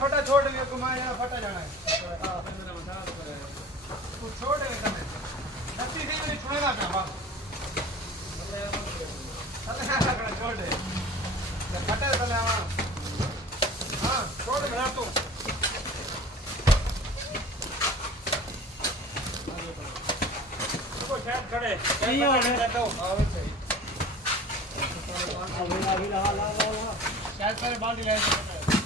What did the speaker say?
फटा छोड़ दियो घुमाए ना फटा जाना है तू छोड़ दे कने नती भी नहीं छुड़ेगा ना बा चले छोड़ दे फटे चले आवा हां छोड़ दे ना तू को शायद खड़े नहीं हो रहे तो आवे सही अभी ला शायद पहले बाल्टी ले